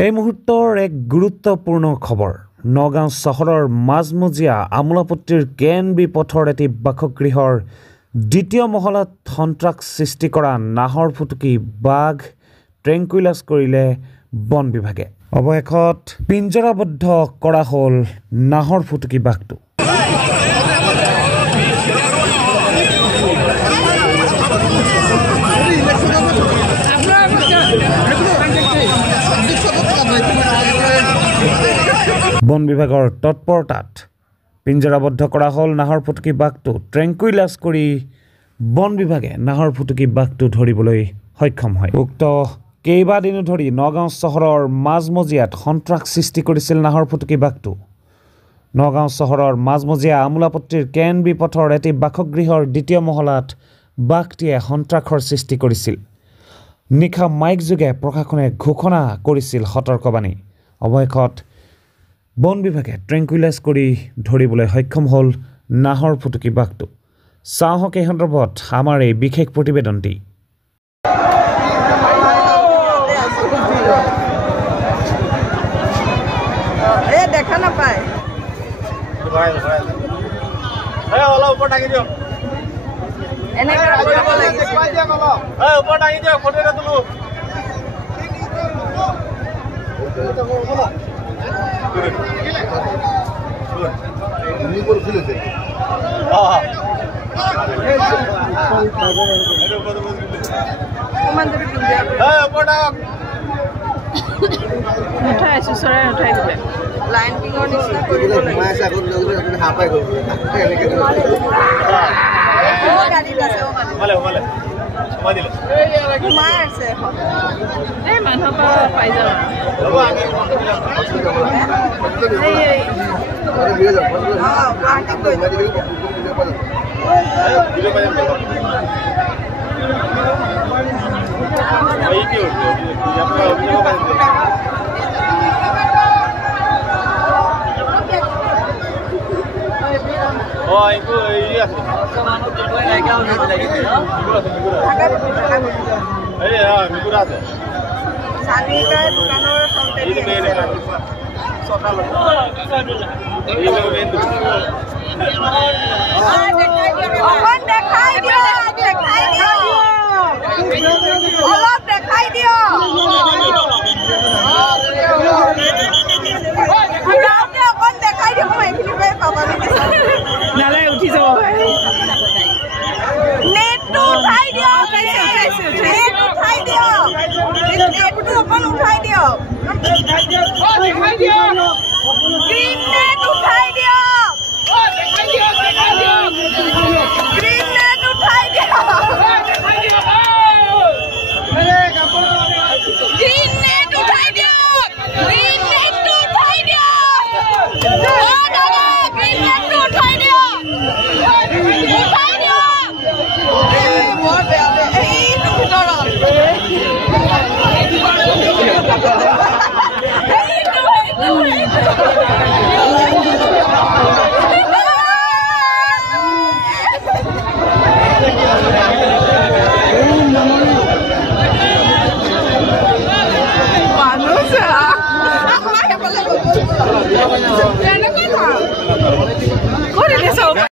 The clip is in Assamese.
এই মুহূৰ্তৰ এক গুৰুত্বপূৰ্ণ খবৰ নগাঁও চহৰৰ মাজমজিয়া আমোলাপট্টিৰ কেএনবি পথৰ এটি বাসগৃহৰ দ্বিতীয় মহলাত সন্ত্ৰাস সৃষ্টি কৰা নাহৰ ফুটুকি বাঘ ট্ৰেংকুইলাইজ কৰিলে বন বিভাগে অৱশেষত পিঞ্জৰাবদ্ধ কৰা হ'ল নাহৰ ফুটুকি বাঘটো বন বিভাগৰ তৎপৰতাত পিঞ্জৰাবদ্ধ কৰা হ'ল নাহৰ ফুটুকি বাঘটো ট্ৰেংকুইলাইজ কৰি বন বিভাগে নাহৰ ফুটুকি বাঘটো ধৰিবলৈ সক্ষম হয় উক্ত কেইবাদিনো ধৰি নগাঁও চহৰৰ মাজমজিয়াত সন্ত্ৰাস সৃষ্টি কৰিছিল নাহৰ ফুটুকি বাঘটো নগাঁও চহৰৰ মাজমজিয়া আমোলাপট্টিৰ কেএনবি পথৰ এটি বাসগৃহৰ দ্বিতীয় মহলাত বাঘটিয়ে সন্ত্ৰাসৰ সৃষ্টি কৰিছিল নিশা মাইক যোগে প্ৰশাসনে ঘোষণা কৰিছিল সতৰ্কবাণী অৱশেষত বন বিভাগে ট্ৰেংকুইলাইজ কৰি ধৰিবলৈ সক্ষম হ'ল নাহৰ ফুটুকি বাঘটো চাওঁহক এই সন্দৰ্ভত আমাৰ এই বিশেষ প্ৰতিবেদনটি দেখা নাপায় অলপ ওপৰত ডাঙি দিয়ক এনেকৈ কৰিব লাগিছে ওপৰত ডাঙি দিয়ক ফটো এটা তোলো উঠাই আছো চৰাই উঠাই দিলে লাইন কিঙৰ নিচিনা কৰিব লাগে মানুহ পাই যাওঁ দেখাই দিয়